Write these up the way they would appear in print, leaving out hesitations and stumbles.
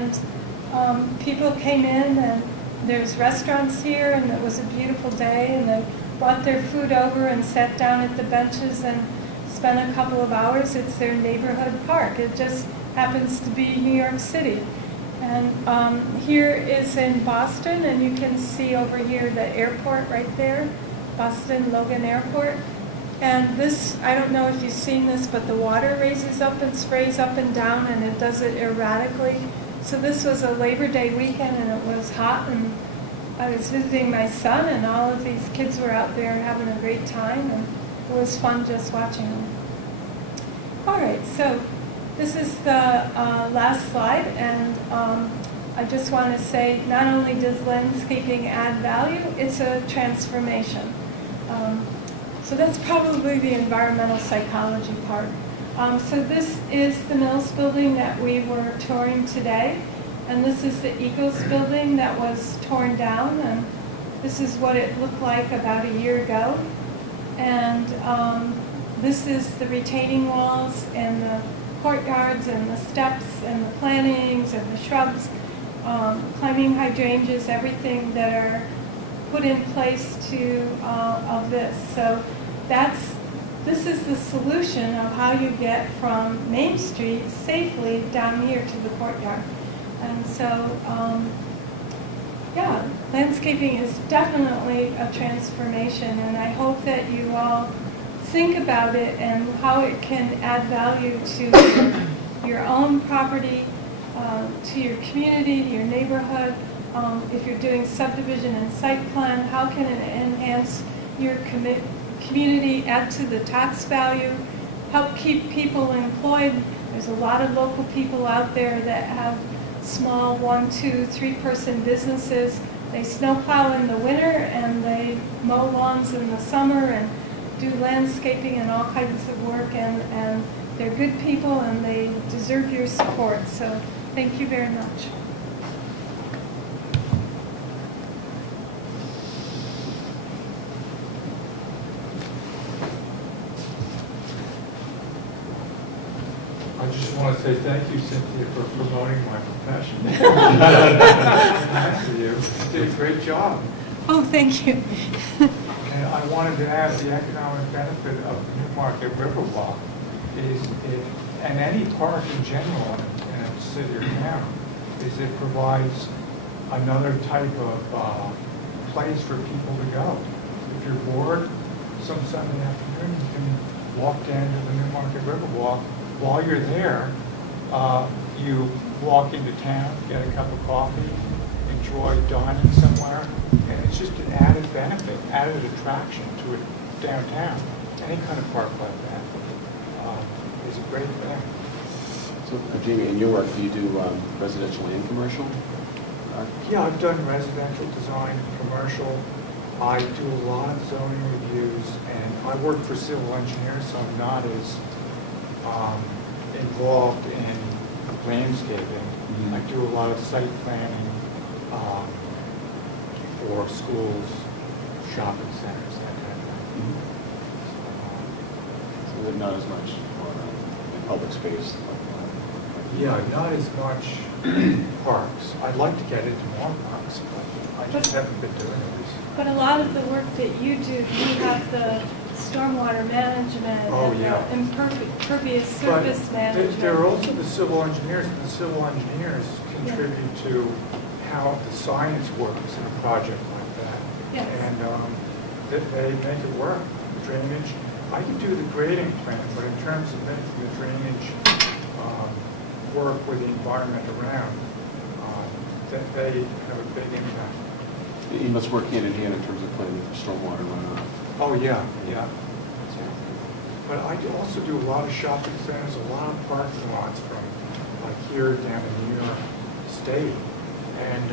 and people came in, and there's restaurants here, and it was a beautiful day, and they brought their food over and sat down at the benches and spent a couple of hours. It's their neighborhood park. It just happens to be New York City. And here is in Boston, and you can see over here the airport right there, Boston Logan Airport. And this, I don't know if you've seen this, but the water raises up and sprays up and down, and it does it erratically. So this was a Labor Day weekend, and it was hot, and I was visiting my son, and all of these kids were out there having a great time, and it was fun just watching them. All right, so this is the last slide, and I just want to say not only does landscaping add value, it's a transformation. So that's probably the environmental psychology part. So this is the Mills building that we were touring today, and this is the Eagles building that was torn down, and this is what it looked like about a year ago. And this is the retaining walls and the courtyards and the steps and the plantings and the shrubs, climbing hydrangeas, everything that are put in place to of this. So this is the solution of how you get from Main Street safely down here to the courtyard. And so, yeah, landscaping is definitely a transformation, and I hope that you all think about it and how it can add value to your own property, to your community, to your neighborhood. If you're doing subdivision and site plan, how can it enhance your community, add to the tax value, help keep people employed. There's a lot of local people out there that have small 1-, 2-, 3-person businesses. They snowplow in the winter, and they mow lawns in the summer, and do landscaping and all kinds of work, and they're good people, and they deserve your support. So thank you very much. I just want to say thank you, Cynthia, for promoting my profession. Nice of you. You did a great job. Oh, thank you. And I wanted to add the economic benefit of Newmarket Riverwalk and any park in general in a city or town, is it provides another type of place for people to go. If you're bored some Sunday afternoon, you can walk down to the Newmarket Riverwalk. While you're there, you walk into town, get a cup of coffee, enjoy dining somewhere, and it's just an added benefit, added attraction to it downtown. Any kind of park like that is a great thing. So, Jamie, in your work, do you do residential and commercial? Yeah, I've done residential design, commercial. I do a lot of zoning reviews, and I work for civil engineers, so I'm not as involved in landscaping. Mm-hmm. I do a lot of site planning for schools, shopping centers, that kind of thing. Mm-hmm. So not as much in public space. Yeah, not as much parks. I'd like to get into more parks, but I just haven't been doing it recently. But a lot of the work that you do, you have the stormwater management and the impervious surface management. There are also the civil engineers, and the civil engineers contribute to how the science works in a project like that. Yes. And they make it work. Drainage, I can do the grading plan, but in terms of making the drainage work with the environment around, that they have a big impact. You must work hand in hand in terms of planning for stormwater runoff. Oh yeah, yeah. But I also do a lot of shopping centers, a lot of parking lots from like here down in New York State, and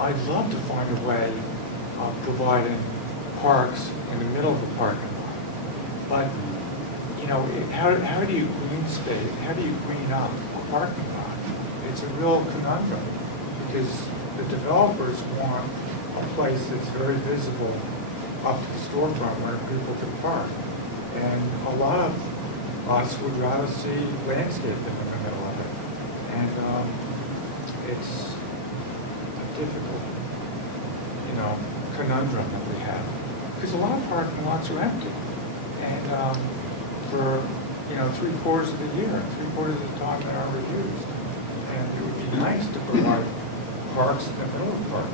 I'd love to find a way of providing parks in the middle of the parking lot. But you know, how do you green space? How do you green up a parking lot? It's a real conundrum because the developers want a place that's very visible up to the storefront where people can park. And a lot of us would rather see landscape in the middle of it. And it's a difficult, conundrum that we have. Because a lot of parking lots are empty. And for, 3/4 of the year, 3/4 of the time they are used. And it would be nice to provide parks in the middle of the park.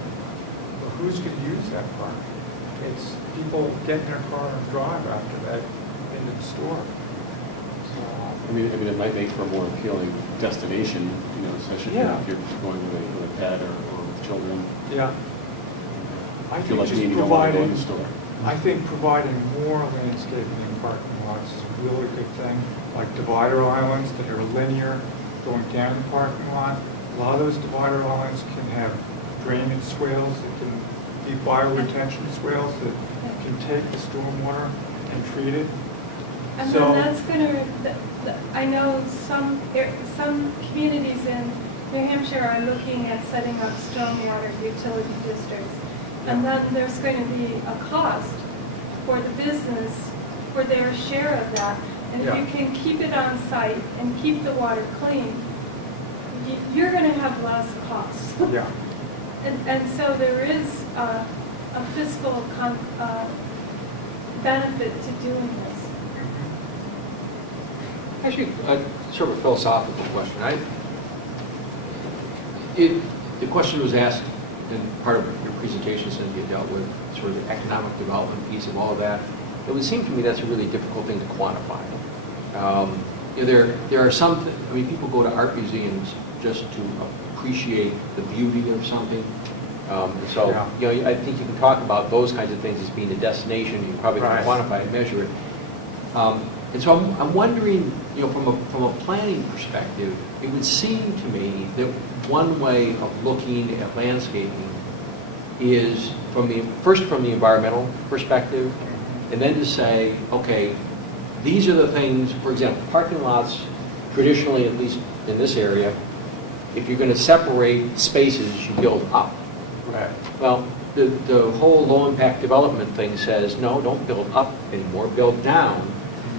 But who's going to use that park? It's people get in their car and drive after that into the store. So, I mean, it might make for a more appealing destination, especially if you're going with a pet or with children. Yeah. I feel think like just you don't want to go in the providing, store. I think providing more landscaping in parking lots is a really good thing, like divider islands that are linear going down the parking lot. A lot of those divider islands can have drainage swales that can be bioretention swales that can take the stormwater and treat it. And So, then that's going to, I know some communities in New Hampshire are looking at setting up stormwater utility districts. And then there's going to be a cost for the business for their share of that. And if you can keep it on site and keep the water clean, you're going to have less costs. yeah. And so there is a fiscal benefit to doing this. Actually, sort of a philosophical question. The question was asked, and part of your presentation said you dealt with sort of the economic development piece of all of that. It would seem to me that's a really difficult thing to quantify. There are some, people go to art museums just to appreciate the beauty of something. I think you can talk about those kinds of things as being a destination. You probably can quantify and measure it. And so I'm wondering, from a planning perspective, it would seem to me that one way of looking at landscaping is first from the environmental perspective, and then to say, okay, these are the things, for example, parking lots, traditionally, at least in this area, if you're going to separate spaces, you build up. Right. Well, the whole low impact development thing says, no, don't build up anymore, build down,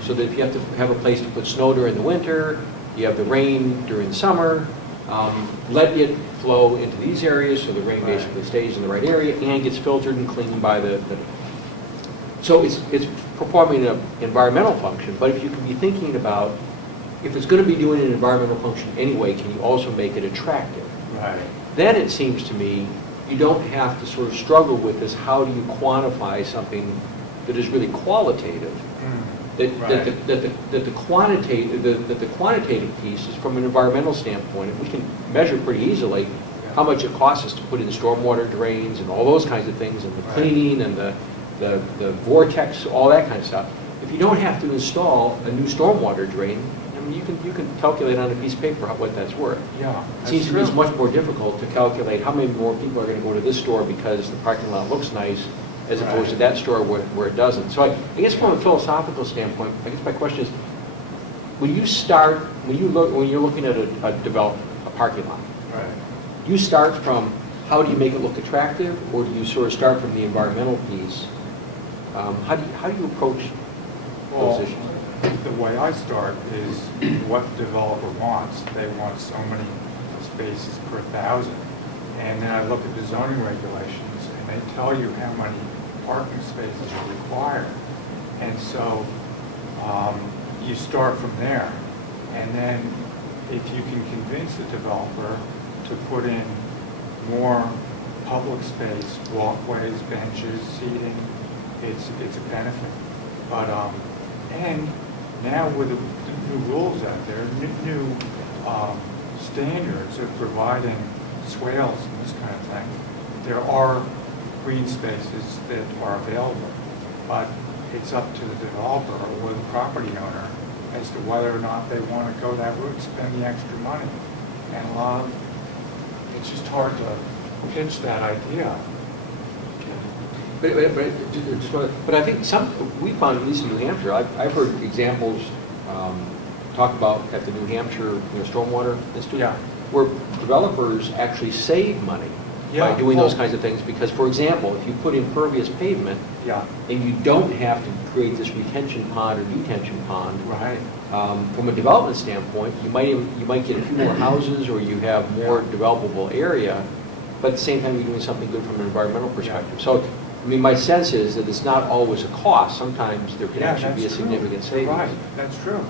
so that if you have to have a place to put snow during the winter, you have the rain during the summer, let it flow into these areas so the rain basically stays in the right area and gets filtered and cleaned by the so it's performing an environmental function, but if you can be thinking about, if it's going to be doing an environmental function anyway, can you also make it attractive? Right. Then it seems to me you don't have to sort of struggle with this, how do you quantify something that is really qualitative? That the quantitative piece is from an environmental standpoint. We can measure pretty easily how much it costs us to put in stormwater drains and all those kinds of things, and the cleaning and the vortex, all that kind of stuff. If you don't have to install a new stormwater drain, you can calculate on a piece of paper what that's worth. Yeah, it seems to me it's much more difficult to calculate how many more people are going to go to this store because the parking lot looks nice, as opposed to that store where it doesn't. So I guess from a philosophical standpoint, I guess my question is, when you're looking at a parking lot, do you start from how do you make it look attractive, or do you sort of start from the environmental piece? How do you approach those issues? The way I start is what the developer wants. They want so many spaces per 1,000. And then I look at the zoning regulations, and they tell you how many parking spaces are required. And so you start from there. And then if you can convince the developer to put in more public space, walkways, benches, seating, it's a benefit. But and now with the new rules out there, new standards of providing swales and this kind of thing, there are green spaces that are available, but it's up to the developer or the property owner as to whether or not they want to go that route, spend the extra money. And it's just hard to pitch that idea. But I think we found, at least in New Hampshire, I've heard examples talk about at the New Hampshire Stormwater Institute, where developers actually save money Yeah, by doing those well- kinds of things, because, for example, if you put impervious pavement, Yeah, and you don't have to create this retention pond or detention pond, right. from a development standpoint, you might get a few more houses, or you have more developable area, but at the same time, you're doing something good from an environmental perspective. So, I mean, my sense is that it's not always a cost. Sometimes there can actually be a that's true. significant You're savings. right, that's true.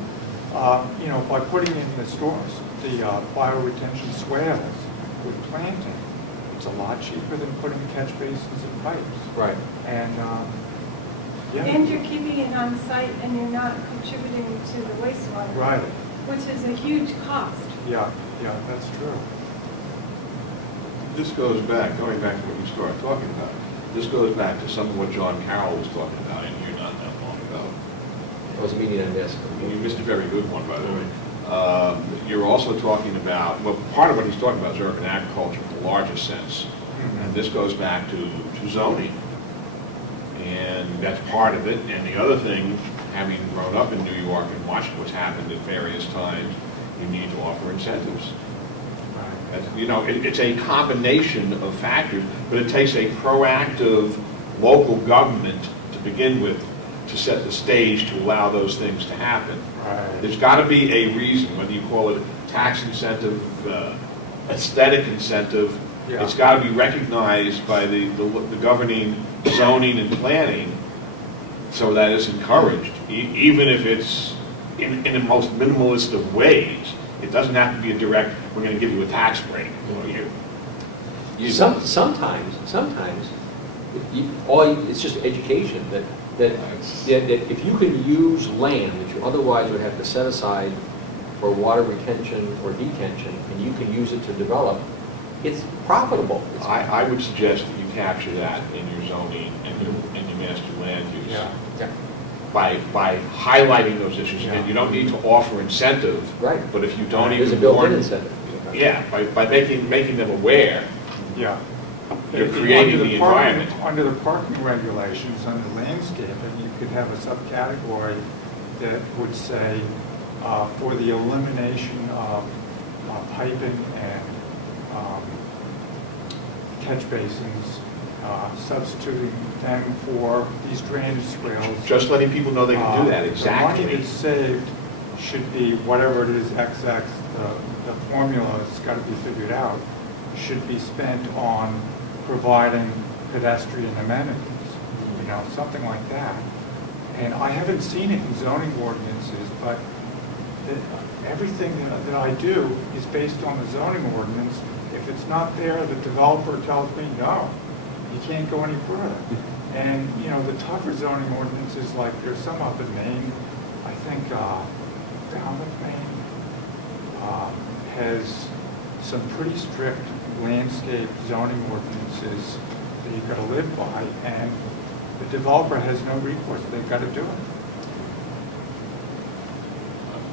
You know, by putting in the stores, the bioretention swales with planting, it's a lot cheaper than putting catch basins and pipes. Right. And, yeah. And you're keeping it on site and you're not contributing to the wastewater. Right, Which is a huge cost. yeah, that's true. This goes back, going back to what you started talking about, this goes back to some of what John Carroll was talking about in here not that long ago. That was a meeting I missed. You missed a very good one, by the way. You're also talking about, well, part of what he's talking about is urban agriculture in the largest sense. And this goes back to zoning. And that's part of it. And the other thing, having grown up in New York and watched what's happened at various times, you need to offer incentives. You know, it's a combination of factors, but it takes a proactive local government to begin with to set the stage to allow those things to happen. Right. There's got to be a reason, whether you call it tax incentive, aesthetic incentive, Yeah. it's got to be recognized by the governing zoning and planning so that it's encouraged, even if it's in the most minimalist of ways. It doesn't have to be a direct, we're going to give you a tax break. Sometimes, it's just education that if you can use land that you otherwise would have to set aside for water retention or detention, and you can use it to develop, it's profitable. I would suggest that you capture that in your zoning and your master land use. Yeah. By highlighting those issues, and you don't need to offer incentive. Right. But if you don't There's even a built-in warn, incentive. yeah, by making them aware, Yeah. you're creating Under the environment. Under the parking regulations, under landscaping, you could have a subcategory that would say, for the elimination of piping and catch basins, substituting them for these drainage swales. Just letting people know they can do that, The exactly. money that's saved should be whatever it is, XX, the formula has got to be figured out, should be spent on providing pedestrian amenities, you know, something like that. And I haven't seen it in zoning ordinances, but everything that I do is based on the zoning ordinance. If it's not there, the developer tells me, no, you can't go any further. And, you know, the tougher zoning ordinances, like there's some up in Maine, I think Falmouth, Maine, has some pretty strict landscape zoning ordinances that you've got to live by, and the developer has no recourse. They've got to do it.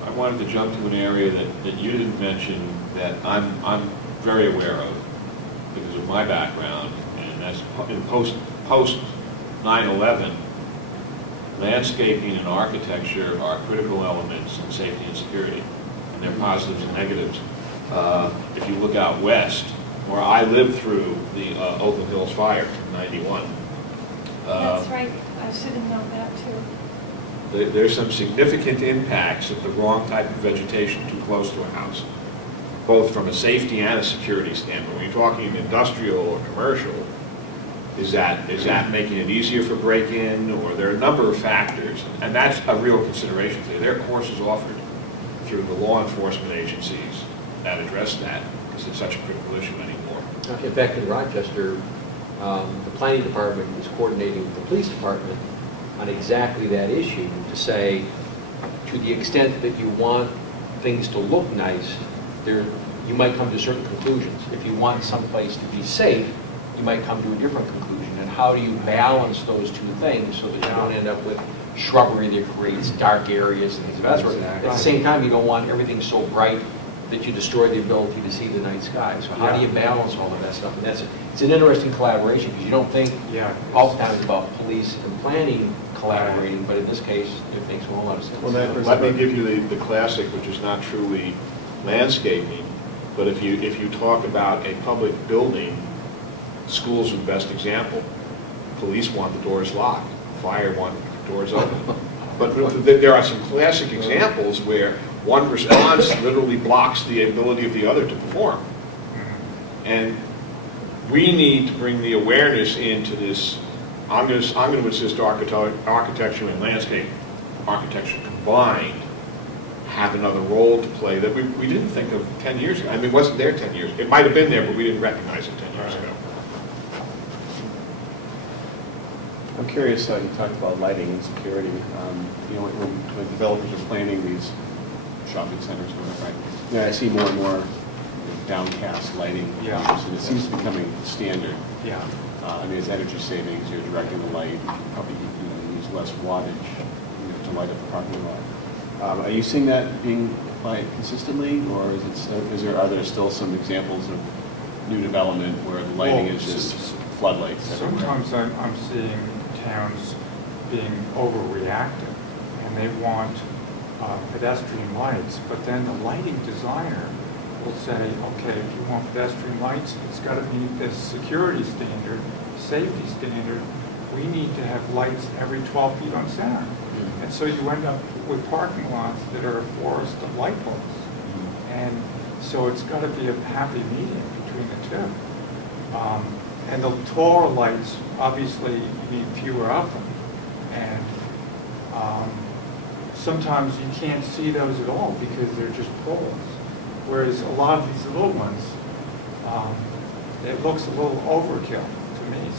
I wanted to jump to an area that you didn't mention that I'm very aware of because of my background, and that's in post 9/11. Landscaping and architecture are critical elements in safety and security, and they're positives and negatives. If you look out west, where I lived through the Oakland Hills fire in '91. That's right. I should have known that too. There's some significant impacts of the wrong type of vegetation too close to a house, both from a safety and a security standpoint. When you're talking industrial or commercial, is that making it easier for break-in, or there are a number of factors, and that's a real consideration. There are courses offered through the law enforcement agencies that address that, because it's such a critical issue anymore. In fact, in Rochester, the planning department is coordinating with the police department on exactly that issue to say, to the extent that you want things to look nice, you might come to certain conclusions. If you want someplace to be safe, you might come to a different conclusion. And how do you balance those two things so that you don't end up with shrubbery that creates dark areas and things of that sort? At the same time, you don't want everything so bright that you destroy the ability to see the night sky. So how do you balance all of that stuff? And it's an interesting collaboration, because you don't think oftentimes about police and planning collaborating, but in this case, it makes a whole lot of sense. Well, let me give you the classic, which is not truly landscaping, but if you talk about a public building Schools are the best example. Police want the doors locked, fire want the doors open. But there are some classic examples where one response literally blocks the ability of the other to perform. And we need to bring the awareness into this. I'm going to insist architecture and landscape architecture combined have another role to play that we didn't think of 10 years ago. I mean, it wasn't there 10 years. It might have been there, but we didn't recognize it 10 years ago. I'm curious, you talked about lighting and security. You know, when developers are planning these shopping centers or whatever, I see more and more downcast lighting. Yeah. And it seems to be becoming standard. Yeah. I mean, it's energy savings. You're directing the light. You probably use less wattage to light up the parking lot. Are you seeing that being applied consistently, or are there still some examples of new development where the lighting is just floodlights? Sometimes I'm seeing towns being overreactive, and they want pedestrian lights, but then the lighting designer will say, okay, if you want pedestrian lights, it's got to meet this security standard, safety standard. We need to have lights every 12 feet on center. Mm-hmm. And so you end up with parking lots that are a forest of light poles. Mm-hmm. And so it's got to be a happy medium between the two. And the taller lights, obviously, you need fewer of them. And sometimes you can't see those at all because they're just poles. Whereas a lot of these little ones, it looks a little overkill to me.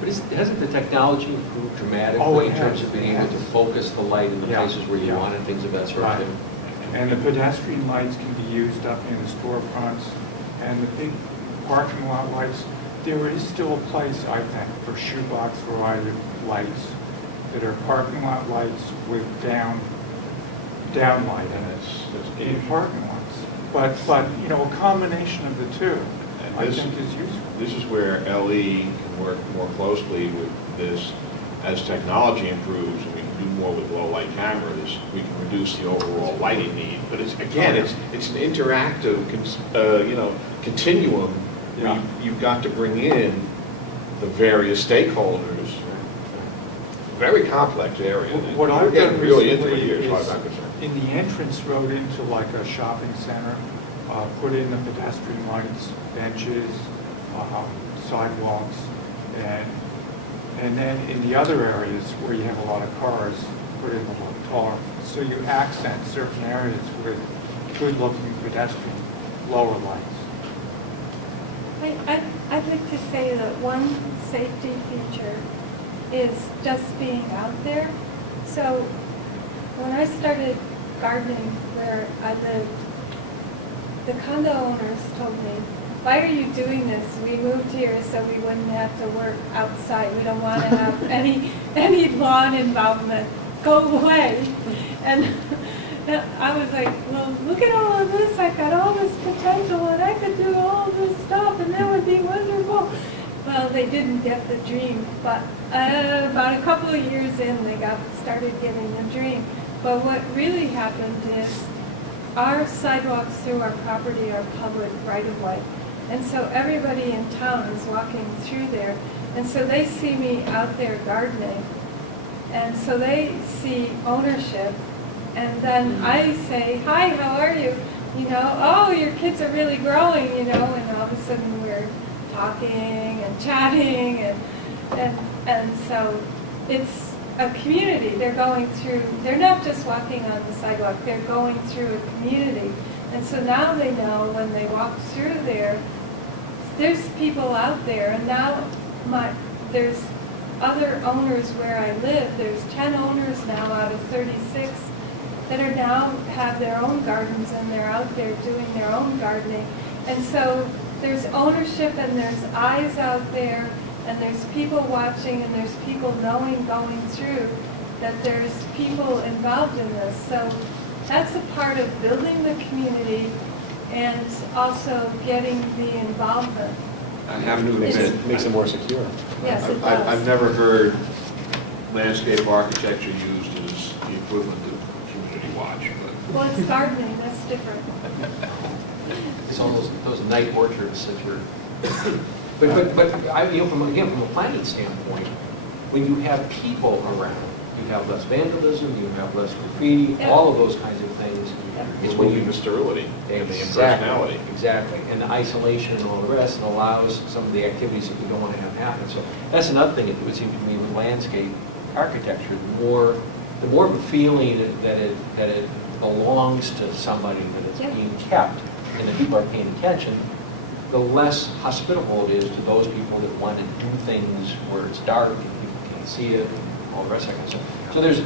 But hasn't the technology improved dramatically in terms of being able to focus the light in the places where you want it, things of that sort of thing? And the pedestrian lights can be used up in the storefronts, and the big parking lot lights. There is still a place, I think, for shoebox variety of lights that are parking lot lights with down light in parking lots. But you know, a combination of the two, I think, is useful. This is where LE can work more closely with this. As technology improves and we can do more with low light cameras, we can reduce the overall lighting need. But it's an interactive, continuum. Yeah. You've got to bring in the various stakeholders. Very complex area. What I've done really recently into it here, is in the entrance road into like a shopping center, put in the pedestrian lights, benches, sidewalks, and then in the other areas where you have a lot of cars, put in a little taller. So you accent certain areas with good-looking pedestrian lower lights. I'd like to say that one safety feature is just being out there. So when I started gardening where I lived, the condo owners told me, why are you doing this? We moved here so we wouldn't have to work outside. We don't want to have any lawn involvement. Go away. And I was like, well, look at all of this. I got all this potential and I could do all this stuff and that would be wonderful. Well, they didn't get the dream, but about a couple of years in, they started getting the dream. But what really happened is our sidewalks through our property are public right-of-way. And so everybody in town is walking through there. And so they see me out there gardening. And so they see ownership. And then I say, hi, how are you? You know, oh, your kids are really growing, you know, and all of a sudden we're talking and chatting. And so it's a community. They're going through, they're not just walking on the sidewalk, they're going through a community. And so now they know when they walk through there, there's people out there, and now there's other owners where I live. There's 10 owners now out of 36 that are now have their own gardens, and they're out there doing their own gardening. And so there's ownership, and there's eyes out there, and there's people watching, and there's people knowing going through that there's people involved in this. So that's a part of building the community and also getting the involvement. I have to admit, it makes it more secure. Yes, it does. I've never heard landscape architecture used as the equivalent of community watch. But Well, it's gardening, that's different. It's all those night orchards that you're But from a planning standpoint, when you have people around, you have less vandalism, you have less graffiti, all of those kinds of things. It's when you sterility and the impersonality. Exactly, and the isolation and all the rest, and allows some of the activities that we don't want to have happen. So that's another thing, it would seem to me, with landscape architecture, the more of a feeling that it belongs to somebody, that it's being kept, and that people are paying attention, the less hospitable it is to those people that want to do things where it's dark and people can't see it, and all the rest of that kind of stuff. So there's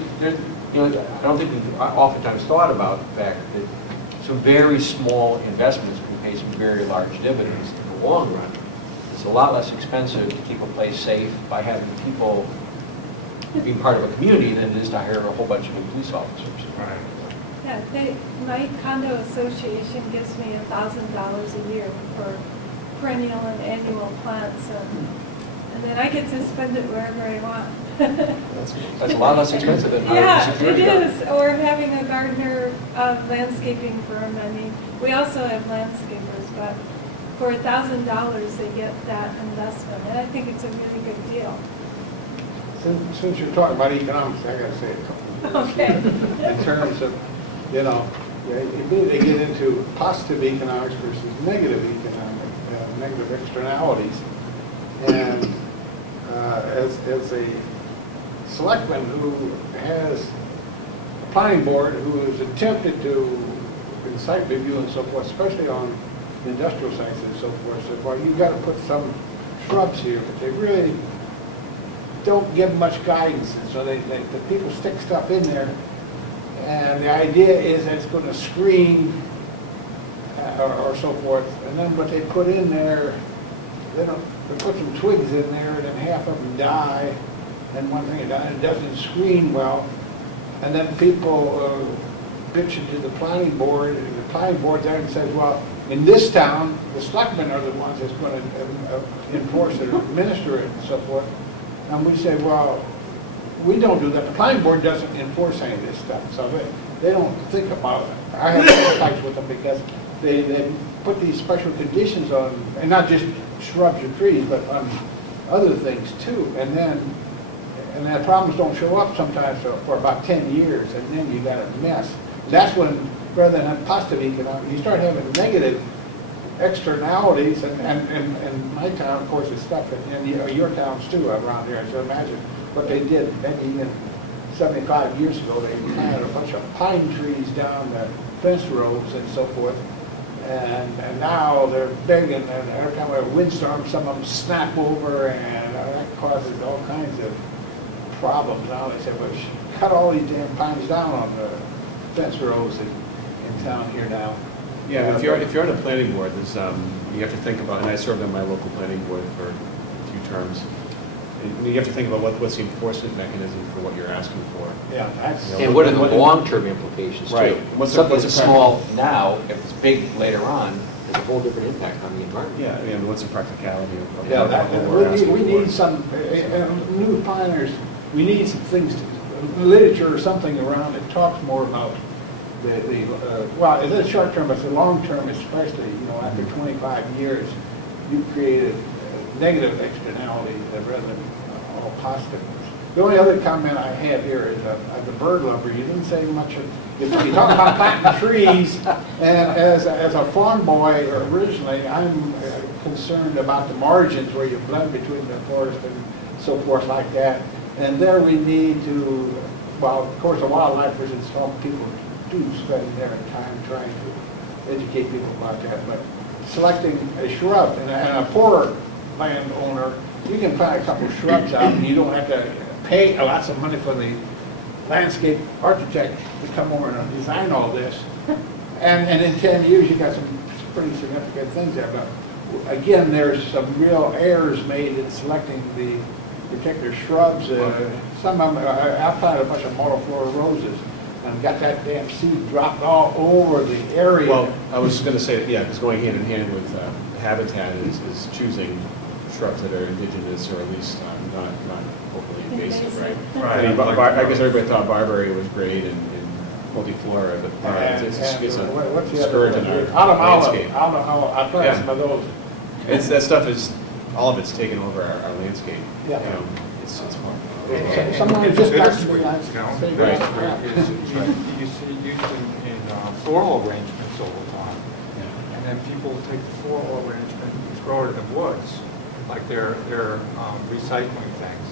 I don't think we've oftentimes thought about the fact that some very small investments can pay some very large dividends in the long run. It's a lot less expensive to keep a place safe by having people being part of a community than it is to hire a whole bunch of new police officers. Right. Yeah, my condo association gives me $1,000 a year for perennial and annual plants, and then I get to spend it wherever I want. That's a lot less expensive than hiring a Yeah, security it guard. is, or having a gardener landscaping firm. I mean, we also have landscapers, but for $1,000 they get that investment, and I think it's a really good deal. Since you're talking about economics, I got to say a couple of Okay. in terms of, you immediately get into positive economics versus negative negative externalities. And as a selectman who has a planning board who has attempted to, in site review and so forth, especially on industrial sites and so forth, said, well, you've got to put some shrubs here, but they really don't give much guidance, and so the people stick stuff in there, and the idea is that it's going to screen or so forth, and then what they put in there, they put some twigs in there, and then half of them die, and one thing it doesn't screen well, and then people bitch it to the planning board, and the planning board then says, well, in this town, the selectmen are the ones that's going to enforce it or administer it and so forth. And we say, well, we don't do that. The planning board doesn't enforce any of this stuff, so they don't think about it. I have fights with them because they put these special conditions on, and not just shrubs or trees, but on other things too. And then problems don't show up sometimes for about 10 years, and then you got a mess. That's when, rather than have positive economics, you start having negative externalities, and my town, of course, is stuff, and your towns too around here. So imagine what they did maybe even 75 years ago. They planted a bunch of pine trees down the fence rows and so forth, and now they're big, and every time we have a windstorm, some of them snap over, and that causes all kinds of problems. Now they say, well, cut all these damn pines down on the fence rows in town here now. Yeah, if you're on a planning board, there's, you have to think about, and I served on my local planning board for a few terms, and you have to think about what's the enforcement mechanism for what you're asking for. Yeah, that's... And what are the long-term implications, too? Right. Something that's small now, if it's big later on, has a whole different impact on the environment. Yeah, and what's the practicality of Yeah, what we're asking we need some, new planners, we need some things, literature or something around that talks more about well, in the short term, but the long term, especially, after 25 years, you've created negative externalities rather than all positive ones. The only other comment I have here is the bird lumber. You didn't say much of, you talk about planting trees, and as a farm boy originally, I'm concerned about the margins where you blend between the forest and so forth like that. And there we need to, well, of course, the wildlifers and some people do spend their time trying to educate people about that, but selecting a shrub, and a poor landowner, you can plant a couple of shrubs out, and you don't have to pay lots of money for the landscape architect to come over and design all this. And in 10 years, you got some pretty significant things there. But again, there's some real errors made in selecting the particular shrubs. Some of them, I planted a bunch of monoflora roses, and got that damn seed dropped all over the area. Well, I was going to say, yeah, because going hand in hand with habitat is choosing shrubs that are indigenous or at least not overly invasive, right? Right. I mean, I guess everybody thought barberry was great and multiflora, but it's a scourge in our landscape. I planted some of those. That stuff is all of it's taken over our landscape. Yeah. You know, it's more. Someone It's just got bittersweet, to you know? say, Right. You see it used in floral arrangements all the time. And then people take the floral arrangement and throw it in the woods, like they're recycling things.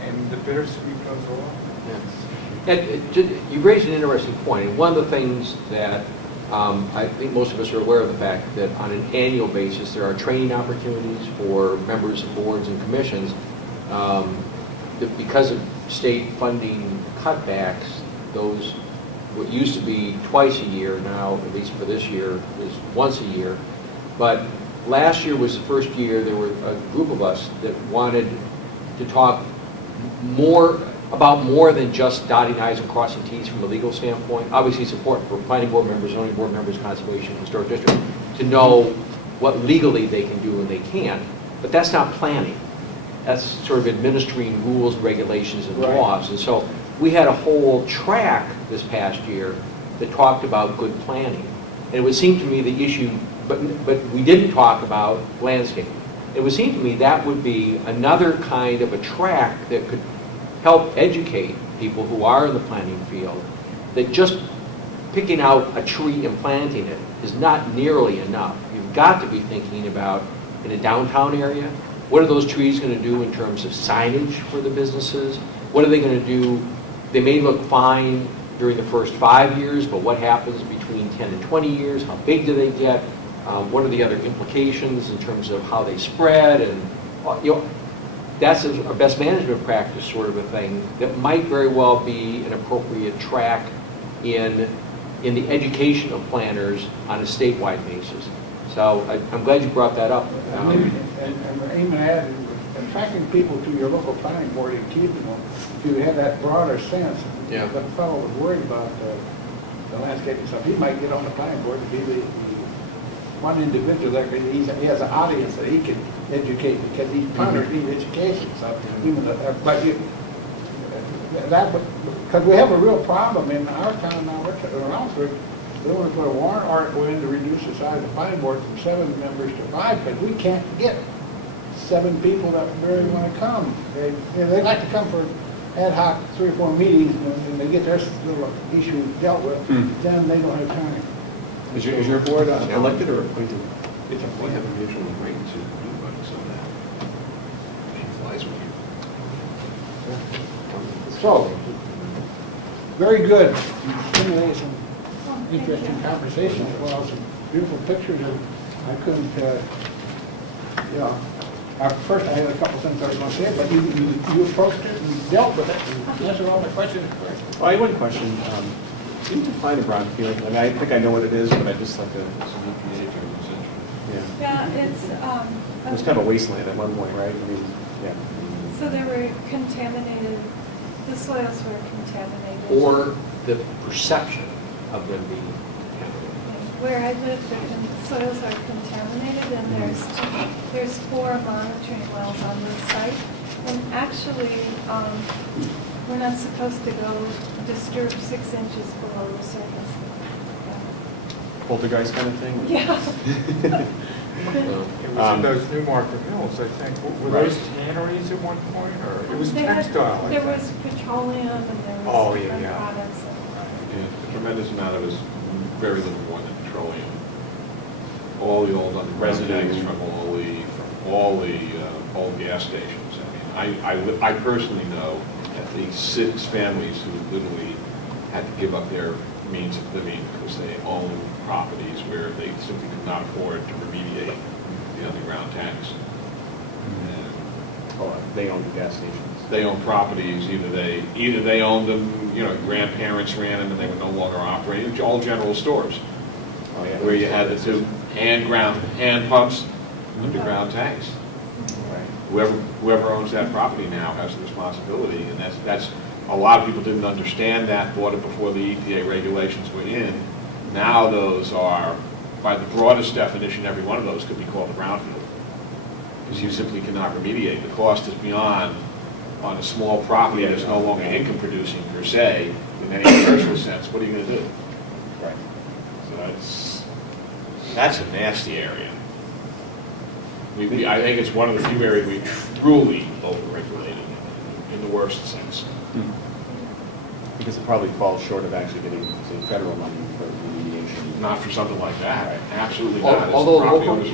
And the bittersweet goes along. You raised an interesting point. And one of the things that I think most of us are aware of the fact that on an annual basis there are training opportunities for members of boards and commissions. That because of state funding cutbacks, those what used to be twice a year now, at least for this year, is once a year. But last year was the first year there were a group of us that wanted to talk about more than just dotting I's and crossing T's from a legal standpoint. Obviously it's important for planning board members, zoning board members, conservation, historic district to know what legally they can do and they can't, but that's not planning. That's sort of administering rules, regulations, and laws. And so we had a whole track this past year that talked about good planning. And it would seem to me the issue, but we didn't talk about landscaping. It would seem to me that would be another kind of a track that could help educate people who are in the planning field that just picking out a tree and planting it is not nearly enough. You've got to be thinking about, in a downtown area, what are those trees going to do in terms of signage for the businesses? What are they going to do? They may look fine during the first 5 years, but what happens between 10 and 20 years? How big do they get? What are the other implications in terms of how they spread? And that's a best management practice sort of a thing that might very well be an appropriate track in the education of planners on a statewide basis. So I'm glad you brought that up. And even add, attracting people to your local planning board and keeping them, if you have that broader sense. Yeah. The fellow was worried about the landscape and stuff. He might get on the planning board to be the one individual that he has an audience that he can educate because these planners need education. So even because we have a real problem in our town now, around they want to put a warrant article in to reduce the size of the planning board from 7 members to 5 because we can't get 7 people that really want to come. They like to come for ad hoc 3 or 4 meetings and they get their little issue dealt with. Then they don't have time. Is your board elected or appointed? We have a mutual agreement to do about some of that. She flies with you. So, very good. Stimulating some interesting conversation as well as some beautiful pictures. I couldn't, first I had a couple things I was going to say, but you approached it and dealt with it and answered all my questions. Well, I have one question. Can you define a brownfield? I mean, I think I know what it is, but I'd just like to. Yeah, it was kind of a wasteland at one point, right? I mean, yeah. So they were contaminated, the soils were contaminated. Or the perception of them being contaminated. Where I live, the soils are contaminated and there's 4 monitoring wells on the site. And actually, we're not supposed to go disturb 6 inches below the surface. Poltergeist kind of thing? Yeah. It was in those Newmarket Mills, I think. Were those tanneries at one point, or it was textile? There was petroleum and there was different products. A tremendous amount of it is very little more than petroleum. All the old underground tanks from all the old gas stations. I mean, I personally know at least 6 families who literally had to give up their means of living because they own properties where they simply could not afford to remediate the underground tanks. They own the gas stations. They own properties, either they owned them, grandparents ran them and they were no longer operating, all general stores. Where you had the 2 hand pumps, underground tanks. Whoever owns that property now has the responsibility, and that's a lot of people didn't understand that, bought it before the EPA regulations were in. Now those are, by the broadest definition, every one of those could be called a brownfield, because you simply cannot remediate. The cost is beyond, on a small property that's no longer income producing per se, in any commercial sense. What are you going to do? Right. So that's a nasty area. I think it's one of the few areas we truly over-regulated in the worst sense. Because it probably falls short of actually getting, say, federal money for remediation. Not for something like that, Right. absolutely not. It's the Although property local owner's